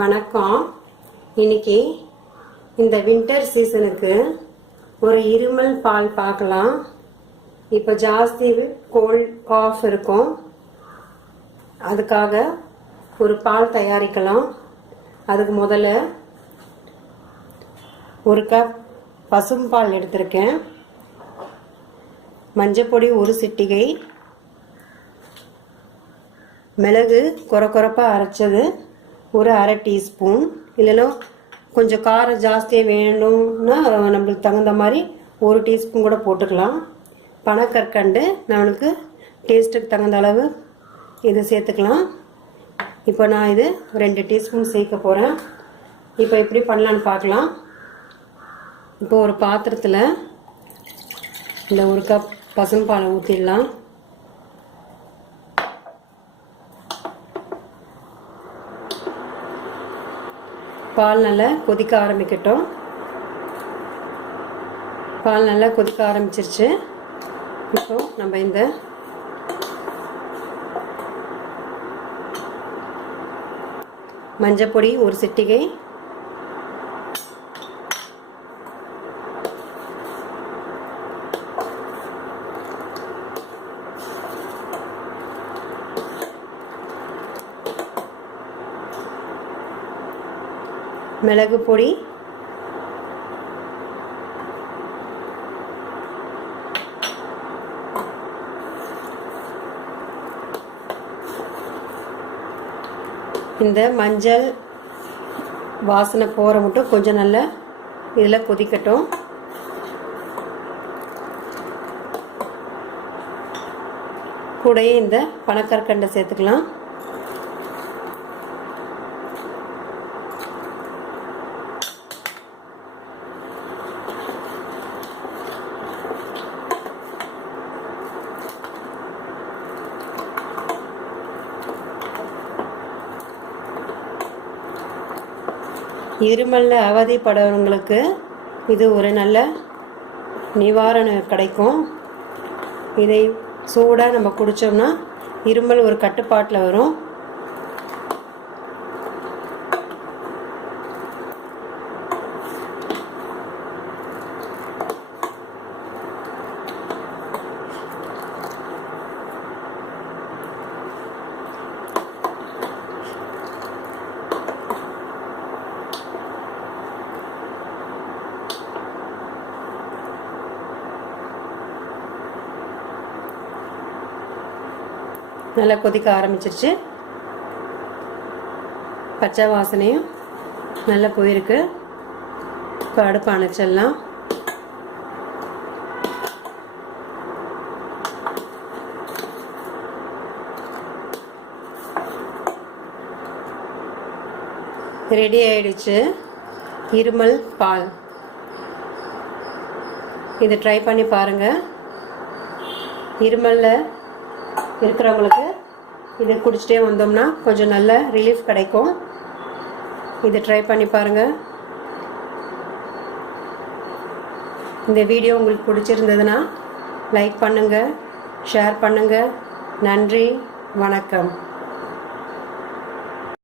வணக்கம். இன்னைக்கு இந்த வின்டர் சீசனுக்கு ஒரு இருமல் பால் பார்க்கலாம். இப்போ ஜாஸ்தி கோல்ட் காஃப் இருக்கும், அதுக்காக ஒரு பால் தயாரிக்கலாம். அதுக்கு முதல்ல ஒரு கப் பசும்பால் எடுத்திருக்கேன், மஞ்சப்பொடி ஒரு சிட்டிகை, மிளகு கொரப்பாக அரைச்சது ஒரு அரை டீஸ்பூன், இல்லைன்னா கொஞ்சம் காரம் ஜாஸ்தியாக வேணும்னா நம்மளுக்கு தகுந்த மாதிரி ஒரு டீஸ்பூன் கூட போட்டுக்கலாம். பனக்கற்கண்டு நம்மளுக்கு டேஸ்ட்டுக்கு தகுந்த அளவு இது சேர்த்துக்கலாம். இப்போ நான் இது 2 டீஸ்பூன் சேர்க்க போகிறேன். இப்போ எப்படி பண்ணலான்னு பார்க்கலாம். இப்போ ஒரு பாத்திரத்தில் இந்த ஒரு கப் பசும்பாலை ஊற்றிடலாம். பால் நல்லா கொதிக்க ஆரம்பிக்கட்டும். பால் நல்லா கொதிக்க ஆரம்பிச்சிருச்சு. இப்போ நம்ம இந்த மஞ்சப்பொடி ஒரு சிட்டிகை, மிளகு பொடி, இந்த மஞ்சள் வாசனை போற மட்டும் கொஞ்சம் நல்லா இதில் கொதிக்கட்டும். கூடயே இந்த பனக்கற்கண்டை சேர்த்துக்கலாம். இருமலில் அவதிப்படுறவங்களுக்கு இது ஒரு நல்ல நிவாரணம் கிடைக்கும். இதை சூடாக நம்ம குடித்தோம்னா இருமல் ஒரு கட்டுப்பாட்டில் வரும். நல்லா கொதிக்க ஆரம்பிச்சிருச்சு. பச்சை வாசனையும் நல்லா போயிருக்கு. இப்போ அடுப்பு அணைச்சிடலாம். ரெடி ஆயிடுச்சு இருமல் பால். இதை ட்ரை பண்ணி பாருங்க. இருமல்ல இருக்கிறவங்களுக்கு இதை குடிச்சிட்டே வந்தோம்னா கொஞ்சம் நல்ல ரிலீஃப் கிடைக்கும். இதை ட்ரை பண்ணி பாருங்க. இந்த வீடியோ உங்களுக்கு பிடிச்சிருந்ததுன்னா லைக் பண்ணுங்க, ஷேர் பண்ணுங்க. நன்றி, வணக்கம்.